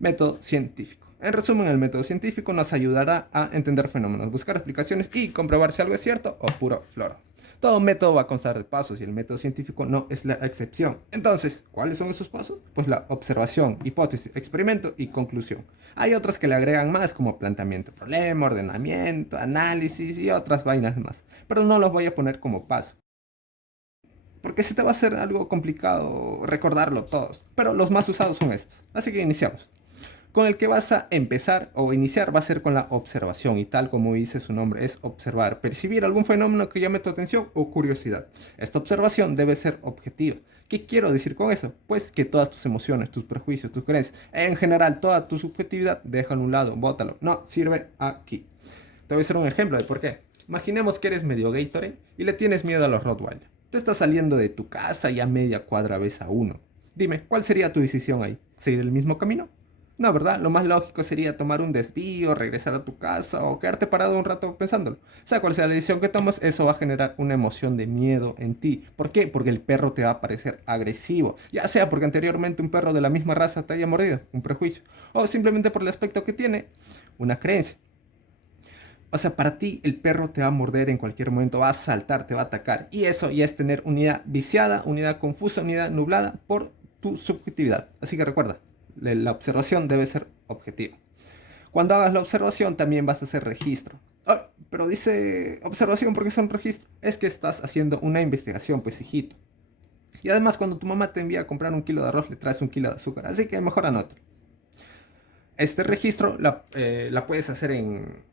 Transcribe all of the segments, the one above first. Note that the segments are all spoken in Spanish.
Método científico. En resumen, el método científico nos ayudará a entender fenómenos, buscar explicaciones y comprobar si algo es cierto o puro floro. Todo método va a constar de pasos y el método científico no es la excepción. Entonces, ¿cuáles son esos pasos? Pues la observación, hipótesis, experimento y conclusión. Hay otras que le agregan más como planteamiento de problema, ordenamiento, análisis y otras vainas más. Pero no los voy a poner como paso porque se te va a hacer algo complicado recordarlo todos, pero los más usados son estos. Así que iniciamos. Con el que vas a empezar o iniciar va a ser con la observación y tal como dice su nombre es observar, percibir algún fenómeno que llame tu atención o curiosidad. Esta observación debe ser objetiva. ¿Qué quiero decir con eso? Pues que todas tus emociones, tus prejuicios, tus creencias, en general toda tu subjetividad, déjalo a un lado, bótalo. No sirve aquí. Te voy a hacer un ejemplo de por qué. Imaginemos que eres medio Gatorade y le tienes miedo a los Rottweiler. Te estás saliendo de tu casa y a media cuadra ves a uno. Dime, ¿cuál sería tu decisión ahí? ¿Seguir el mismo camino? No, ¿verdad? Lo más lógico sería tomar un desvío, regresar a tu casa o quedarte parado un rato pensándolo. Sea cual sea la decisión que tomes, eso va a generar una emoción de miedo en ti. ¿Por qué? Porque el perro te va a parecer agresivo. Ya sea porque anteriormente un perro de la misma raza te haya mordido, un prejuicio. O simplemente por el aspecto que tiene, una creencia. O sea, para ti el perro te va a morder en cualquier momento, va a saltar, te va a atacar. Y eso ya es tener unidad viciada, unidad confusa, unidad nublada por tu subjetividad. Así que recuerda, la observación debe ser objetiva. Cuando hagas la observación también vas a hacer registro. Ah, pero dice observación porque son registro. Es que estás haciendo una investigación, pues hijito. Y además cuando tu mamá te envía a comprar un kilo de arroz, le traes un kilo de azúcar. Así que mejor anota. Este registro la puedes hacer en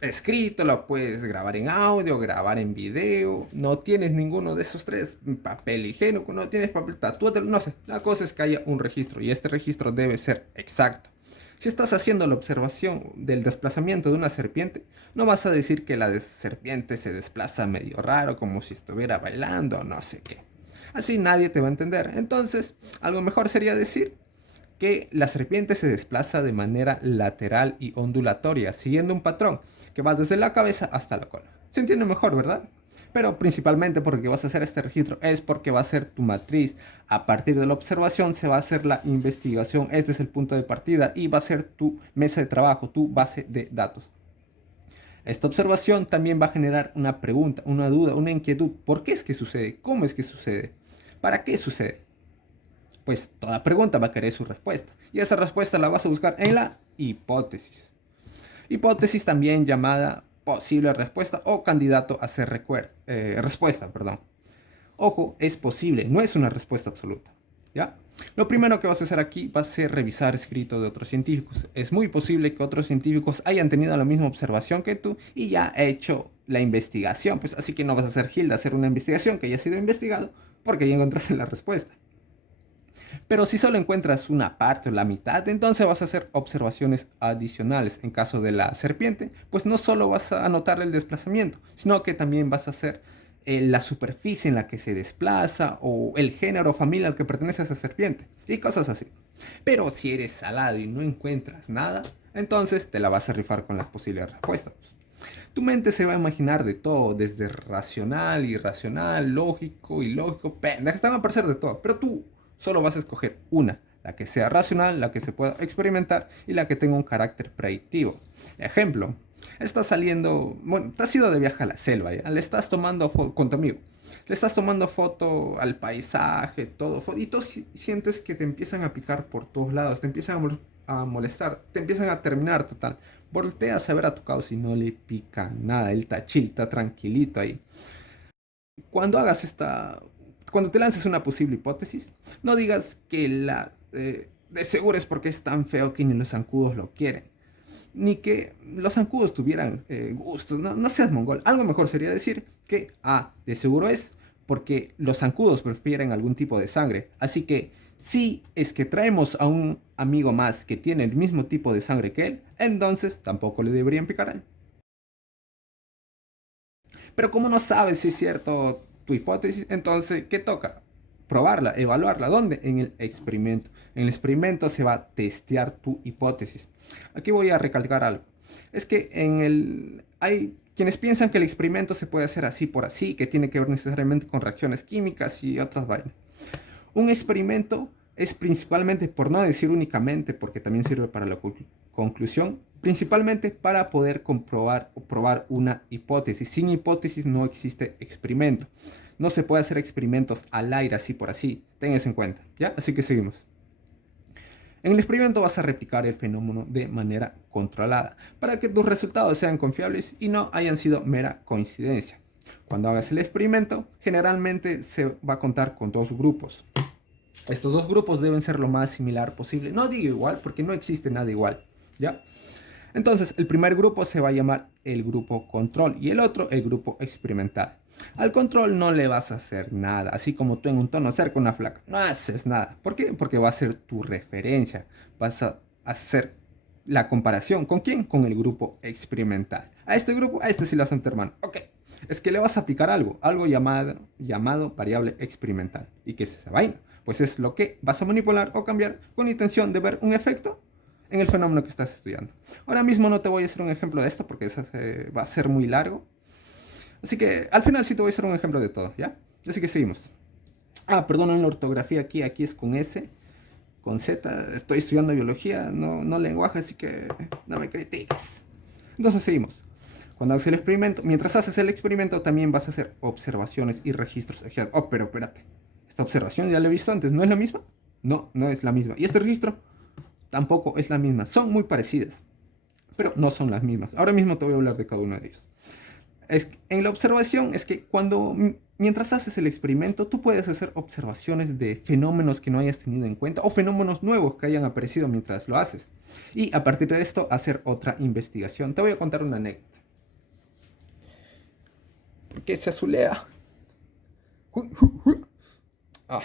escrito, lo puedes grabar en audio, grabar en video. No tienes ninguno de esos tres, papel higiénico, no tienes papel, tatúatelo, no sé. La cosa es que haya un registro y este registro debe ser exacto. Si estás haciendo la observación del desplazamiento de una serpiente, no vas a decir que la serpiente se desplaza medio raro, como si estuviera bailando o no sé qué. Así nadie te va a entender. Entonces, algo mejor sería decir que la serpiente se desplaza de manera lateral y ondulatoria, siguiendo un patrón que va desde la cabeza hasta la cola. Se entiende mejor, ¿verdad? Pero principalmente porque vas a hacer este registro es porque va a ser tu matriz. A partir de la observación se va a hacer la investigación. Este es el punto de partida y va a ser tu mesa de trabajo, tu base de datos. Esta observación también va a generar una pregunta, una duda, una inquietud. ¿Por qué es que sucede? ¿Cómo es que sucede? ¿Para qué sucede? Pues toda pregunta va a querer su respuesta. Y esa respuesta la vas a buscar en la hipótesis. Hipótesis también llamada posible respuesta o candidato a ser respuesta, perdón. Ojo, es posible, no es una respuesta absoluta. ¿Ya? Lo primero que vas a hacer aquí va a ser revisar escritos de otros científicos. Es muy posible que otros científicos hayan tenido la misma observación que tú y ya hecho la investigación. Pues así que no vas a hacer Gilda hacer una investigación que haya sido investigado porque ya encontraste la respuesta. Pero si solo encuentras una parte o la mitad, entonces vas a hacer observaciones adicionales. En caso de la serpiente, pues no solo vas a anotar el desplazamiento, sino que también vas a hacer la superficie en la que se desplaza o el género o familia al que pertenece a esa serpiente y cosas así. Pero si eres salado y no encuentras nada, entonces te la vas a rifar con las posibles respuestas. Tu mente se va a imaginar de todo, desde racional, irracional, lógico, ilógico, pendejas, te van a aparecer de todo, pero tú solo vas a escoger una, la que sea racional, la que se pueda experimentar y la que tenga un carácter predictivo. Ejemplo, estás saliendo, bueno, te has ido de viaje a la selva, ¿ya? Le estás tomando foto con tu amigo, le estás tomando foto al paisaje, todo, y tú sientes que te empiezan a picar por todos lados, te empiezan a molestar, te empiezan a terminar total. Volteas a ver a tu causa y no le pica nada, él está chill, está tranquilito ahí. Cuando hagas cuando te lances una posible hipótesis, no digas que de seguro es porque es tan feo que ni los zancudos lo quieren, ni que los zancudos tuvieran gustos, no, no seas mongol. Algo mejor sería decir que, de seguro es porque los zancudos prefieren algún tipo de sangre, así que si es que traemos a un amigo más que tiene el mismo tipo de sangre que él, entonces tampoco le deberían picar a él. Pero como no sabes si es cierto tu hipótesis, entonces, ¿qué toca? Probarla, evaluarla. ¿Dónde? En el experimento. En el experimento se va a testear tu hipótesis. Aquí voy a recalcar algo. Es que hay quienes piensan que el experimento se puede hacer así por así, que tiene que ver necesariamente con reacciones químicas y otras vainas. Un experimento es principalmente, por no decir únicamente, porque también sirve para la conclusión, principalmente para poder comprobar o probar una hipótesis. Sin hipótesis no existe experimento. No se puede hacer experimentos al aire, así por así. Ten eso en cuenta, ¿ya? Así que seguimos. En el experimento vas a replicar el fenómeno de manera controlada para que tus resultados sean confiables y no hayan sido mera coincidencia. Cuando hagas el experimento, generalmente se va a contar con dos grupos. Estos dos grupos deben ser lo más similar posible. No digo igual porque no existe nada igual, ¿ya? Entonces, el primer grupo se va a llamar el grupo control y el otro el grupo experimental. Al control no le vas a hacer nada, así como tú en un tono cerca una flaca, no haces nada. ¿Por qué? Porque va a ser tu referencia. Vas a hacer la comparación. ¿Con quién? Con el grupo experimental. A este grupo, a este sí le vas a meter mano. Ok. Es que le vas a aplicar algo llamado variable experimental. ¿Y qué es esa vaina? Pues es lo que vas a manipular o cambiar con la intención de ver un efecto en el fenómeno que estás estudiando. Ahora mismo no te voy a hacer un ejemplo de esto porque eso va a ser muy largo. Así que al final sí te voy a hacer un ejemplo de todo, ¿ya? Así que seguimos. Ah, perdonen la ortografía aquí es con S, con Z. Estoy estudiando biología, no lenguaje, así que no me critiques. Entonces seguimos. Cuando haces el experimento, mientras haces el experimento también vas a hacer observaciones y registros. Oh, pero espérate. Esta observación ya la he visto antes, ¿no es la misma? No, no es la misma. ¿Y este registro? Tampoco es la misma. Son muy parecidas, pero no son las mismas. Ahora mismo te voy a hablar de cada uno de ellos. En la observación es que mientras haces el experimento, tú puedes hacer observaciones de fenómenos que no hayas tenido en cuenta o fenómenos nuevos que hayan aparecido mientras lo haces. Y a partir de esto, hacer otra investigación. Te voy a contar una anécdota. ¿Por qué se azulea? Ah,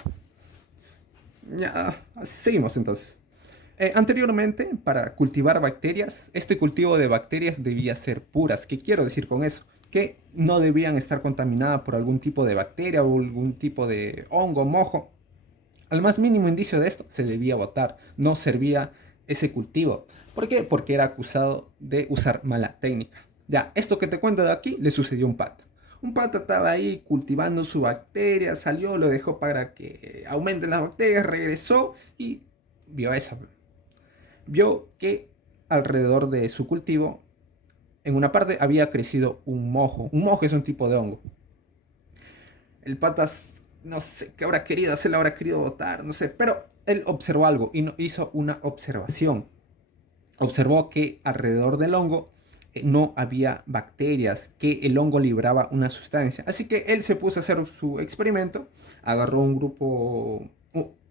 ya, seguimos entonces. Anteriormente, para cultivar bacterias, este cultivo de bacterias debía ser puras. ¿Qué quiero decir con eso? Que no debían estar contaminadas por algún tipo de bacteria o algún tipo de hongo, mojo. Al más mínimo indicio de esto, se debía botar. No servía ese cultivo. ¿Por qué? Porque era acusado de usar mala técnica. Ya, esto que te cuento de aquí le sucedió a un pata. Un pata estaba ahí cultivando su bacteria, salió, lo dejó para que aumenten las bacterias, regresó y vio eso. Vio que alrededor de su cultivo, en una parte había crecido un mojo. Un mojo es un tipo de hongo. El patas, no sé qué habrá querido hacer, le habrá querido botar, no sé, pero él observó algo y hizo una observación. Observó que alrededor del hongo no había bacterias, que el hongo libraba una sustancia. Así que él se puso a hacer su experimento, agarró un grupo,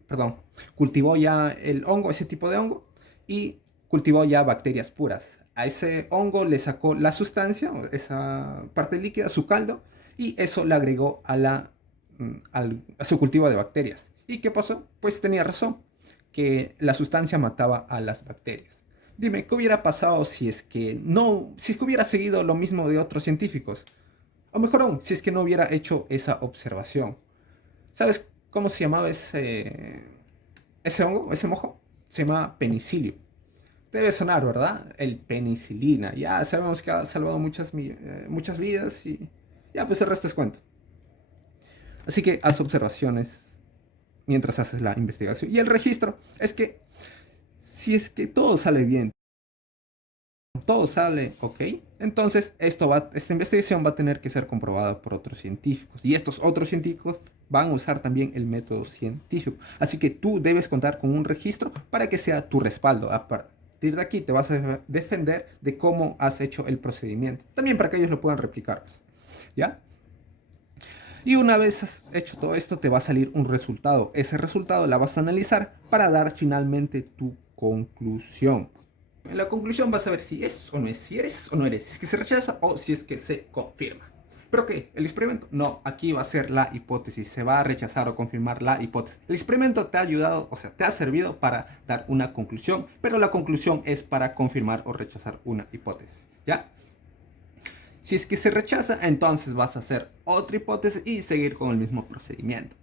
perdón, cultivó ya el hongo, ese tipo de hongo, y cultivó ya bacterias puras. A ese hongo le sacó la sustancia, esa parte líquida, su caldo, y eso le agregó a su cultivo de bacterias. ¿Y qué pasó? Pues tenía razón, que la sustancia mataba a las bacterias. Dime, ¿qué hubiera pasado si es que no, si es que hubiera seguido lo mismo de otros científicos? O mejor aún, si es que no hubiera hecho esa observación. ¿Sabes cómo se llamaba ese hongo, ese mojo? Se llama penicilio. Debe sonar, ¿verdad? El penicilina. Ya sabemos que ha salvado muchas vidas y ya, pues el resto es cuento. Así que haz observaciones mientras haces la investigación. Y el registro es que si es que todo sale bien, todo sale ok, entonces esta investigación va a tener que ser comprobada por otros científicos. Y estos otros científicos van a usar también el método científico. Así que tú debes contar con un registro para que sea tu respaldo. A partir de aquí te vas a defender de cómo has hecho el procedimiento. También para que ellos lo puedan replicar. ¿Ya? Y una vez has hecho todo esto, te va a salir un resultado. Ese resultado la vas a analizar para dar finalmente tu conclusión. En la conclusión vas a ver si es o no es, si eres o no eres, si es que se rechaza o si es que se confirma. ¿Pero qué? ¿El experimento? No, aquí va a ser la hipótesis. Se va a rechazar o confirmar la hipótesis. El experimento te ha ayudado, o sea, te ha servido para dar una conclusión, pero la conclusión es para confirmar o rechazar una hipótesis. ¿Ya? Si es que se rechaza, entonces vas a hacer otra hipótesis y seguir con el mismo procedimiento.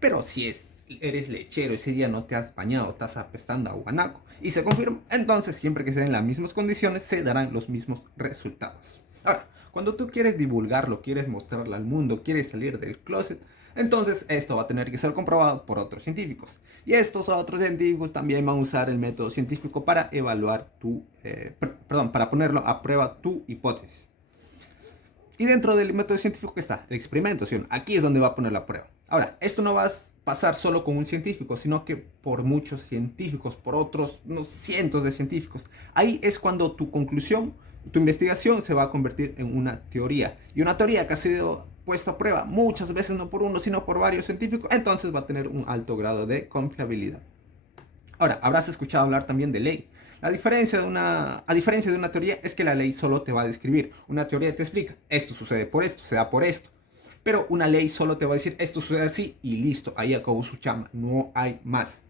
Pero si eres lechero, ese día no te has bañado, estás apestando a guanaco y se confirma, entonces siempre que se den las mismas condiciones se darán los mismos resultados. Ahora, cuando tú quieres divulgarlo, quieres mostrarlo al mundo, quieres salir del closet, Entonces esto va a tener que ser comprobado por otros científicos. Y estos otros científicos también van a usar el método científico para evaluar para ponerlo a prueba tu hipótesis. Y dentro del método científico que está el experimento, ¿sí? Aquí es donde va a poner la prueba. Ahora, esto no va a pasar solo con un científico, sino que por muchos científicos, por otros cientos de científicos. Ahí es cuando tu conclusión, tu investigación se va a convertir en una teoría. Y una teoría que ha sido puesta a prueba muchas veces no por uno, sino por varios científicos, entonces va a tener un alto grado de confiabilidad. Ahora, habrás escuchado hablar también de ley. A diferencia de una teoría es que la ley solo te va a describir. Una teoría te explica, esto sucede por esto, se da por esto. Pero una ley solo te va a decir, esto sucede así y listo, ahí acabó su chamba, no hay más.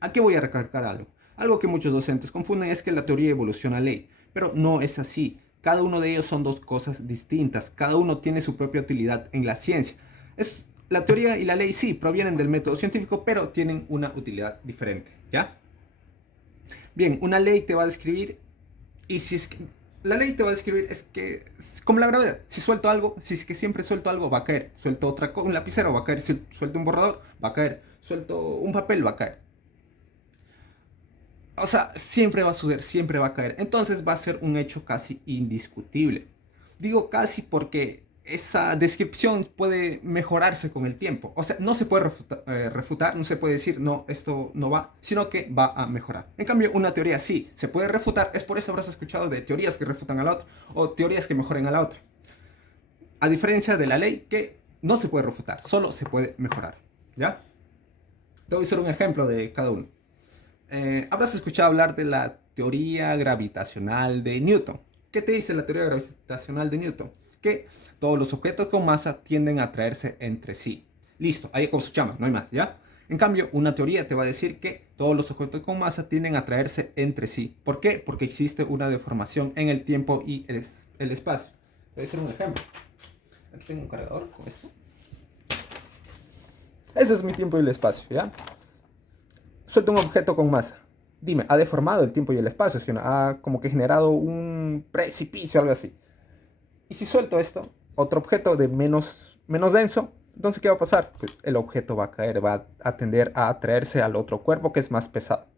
Aquí voy a recalcar algo. Algo que muchos docentes confunden es que la teoría evoluciona a ley, pero no es así. Cada uno de ellos son dos cosas distintas, cada uno tiene su propia utilidad en la ciencia. La teoría y la ley sí provienen del método científico, pero tienen una utilidad diferente, ¿ya? Bien, una ley te va a describir, y si es que la ley te va a describir es que, como la gravedad, si suelto algo, si es que siempre suelto algo, va a caer. Suelto un lapicero, va a caer. Si suelto un borrador, va a caer. Suelto un papel, va a caer. O sea, siempre va a suceder, siempre va a caer. Entonces va a ser un hecho casi indiscutible. Digo casi porque esa descripción puede mejorarse con el tiempo. O sea, no se puede refutar, no se puede decir, no, esto no va, sino que va a mejorar. En cambio, una teoría sí, se puede refutar. Es por eso habrás escuchado de teorías que refutan a la otra o teorías que mejoren a la otra. A diferencia de la ley que no se puede refutar, solo se puede mejorar. ¿Ya? Te voy a hacer un ejemplo de cada uno. Habrás escuchado hablar de la teoría gravitacional de Newton. ¿Qué te dice la teoría gravitacional de Newton? Que todos los objetos con masa tienden a atraerse entre sí. Listo, ahí con su chama, no hay más, ¿ya? En cambio, una teoría te va a decir que todos los objetos con masa tienden a atraerse entre sí. ¿Por qué? Porque existe una deformación en el tiempo y el espacio. Voy a hacer un ejemplo. Aquí tengo un cargador con esto. Ese es mi tiempo y el espacio, ¿ya? Suelto un objeto con masa. Dime, ¿ha deformado el tiempo y el espacio? ¿Sí? ¿Ha como que generado un precipicio, algo así? Y si suelto esto, otro objeto de menos denso, entonces ¿qué va a pasar? Pues el objeto va a caer, va a tender a atraerse al otro cuerpo que es más pesado.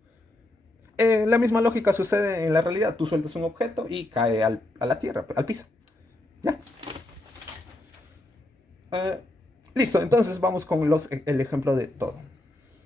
La misma lógica sucede en la realidad. Tú sueltas un objeto y cae a la tierra, al piso. ¿Ya? Listo, entonces vamos con el ejemplo de todo.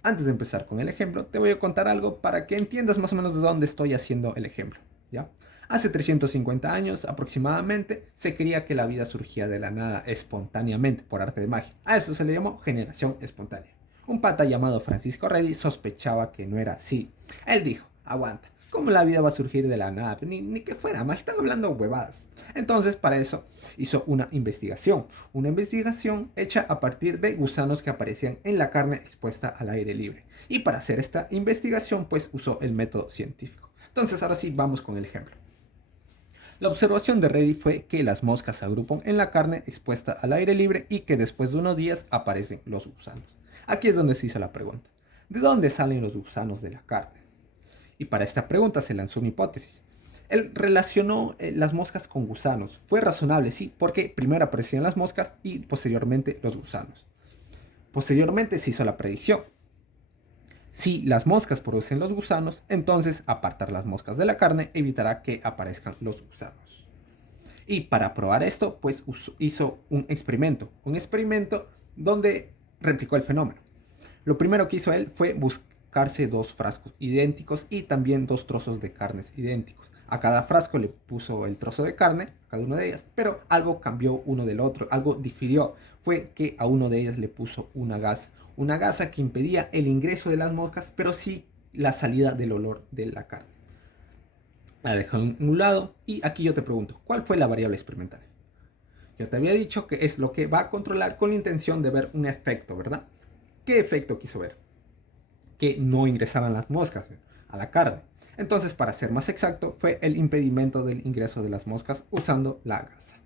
Antes de empezar con el ejemplo, te voy a contar algo para que entiendas más o menos de dónde estoy haciendo el ejemplo, ¿ya? Hace 350 años aproximadamente se creía que la vida surgía de la nada espontáneamente por arte de magia. A eso se le llamó generación espontánea. Un pata llamado Francisco Redi sospechaba que no era así. Él dijo, aguanta, ¿cómo la vida va a surgir de la nada? Ni que fuera, magia, están hablando huevadas. Entonces, para eso hizo una investigación hecha a partir de gusanos que aparecían en la carne expuesta al aire libre. Y para hacer esta investigación, pues usó el método científico. Entonces, ahora sí, vamos con el ejemplo. La observación de Reddy fue que las moscas se agrupan en la carne expuesta al aire libre y que después de unos días aparecen los gusanos. Aquí es donde se hizo la pregunta. ¿De dónde salen los gusanos de la carne? Y para esta pregunta se lanzó una hipótesis. Él relacionó las moscas con gusanos. Fue razonable, sí, porque primero aparecían las moscas y posteriormente los gusanos. Posteriormente se hizo la predicción. Si las moscas producen los gusanos, entonces apartar las moscas de la carne evitará que aparezcan los gusanos. Y para probar esto, pues hizo un experimento donde replicó el fenómeno. Lo primero que hizo él fue buscarse dos frascos idénticos y también dos trozos de carnes idénticos. A cada frasco le puso el trozo de carne, a cada una de ellas, pero algo cambió uno del otro, algo difirió. Fue que a uno de ellas le puso una gasa que impedía el ingreso de las moscas, pero sí la salida del olor de la carne. La dejó en un lado y aquí yo te pregunto, ¿cuál fue la variable experimental? Yo te había dicho que es lo que va a controlar con la intención de ver un efecto, ¿verdad? ¿Qué efecto quiso ver? Que no ingresaran las moscas a la carne. Entonces, para ser más exacto, fue el impedimento del ingreso de las moscas usando la gasa.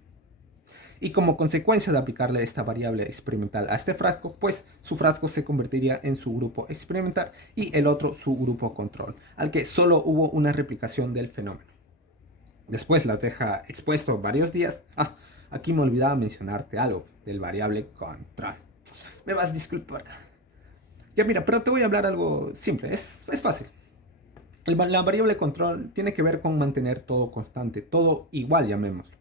Y como consecuencia de aplicarle esta variable experimental a este frasco, pues su frasco se convertiría en su grupo experimental y el otro su grupo control, al que solo hubo una replicación del fenómeno. Después la deja expuesto varios días. aquí me olvidaba mencionarte algo del variable control. Me vas a disculpar. Ya mira, pero te voy a hablar algo simple, es fácil. La variable control tiene que ver con mantener todo constante, todo igual, llamémoslo.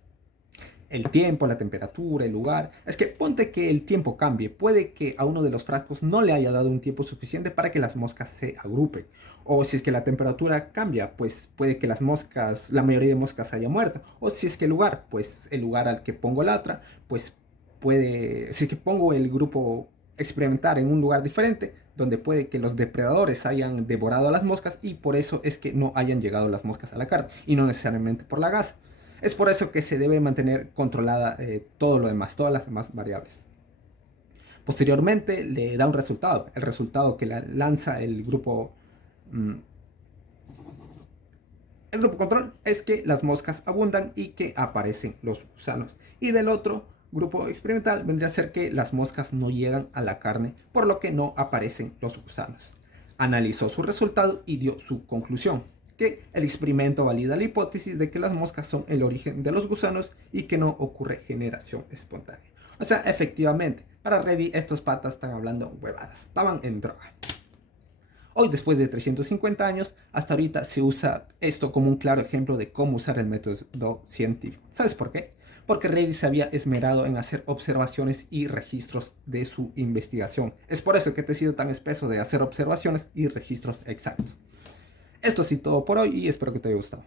El tiempo, la temperatura, el lugar. Es que ponte que el tiempo cambie. Puede que a uno de los frascos no le haya dado un tiempo suficiente para que las moscas se agrupen. O si es que la temperatura cambia, pues puede que las moscas, la mayoría de moscas haya muerto. O si es que el lugar, pues el lugar al que pongo la otra, pues puede, si es que pongo el grupo experimentar en un lugar diferente, donde puede que los depredadores hayan devorado a las moscas y por eso es que no hayan llegado las moscas a la carne y no necesariamente por la gas. Es por eso que se debe mantener controlada todo lo demás, todas las demás variables. Posteriormente le da un resultado, el resultado que lanza mm, el grupo control es que las moscas abundan y que aparecen los gusanos. Y del otro grupo experimental vendría a ser que las moscas no llegan a la carne, por lo que no aparecen los gusanos. Analizó su resultado y dio su conclusión, que el experimento valida la hipótesis de que las moscas son el origen de los gusanos y que no ocurre generación espontánea. O sea, efectivamente, para Reddy estos patas están hablando huevadas, estaban en droga. Hoy, después de 350 años, hasta ahorita se usa esto como un claro ejemplo de cómo usar el método científico. ¿Sabes por qué? Porque Reddy se había esmerado en hacer observaciones y registros de su investigación. Es por eso que te he sido tan espeso de hacer observaciones y registros exactos. Esto sí todo por hoy y espero que te haya gustado.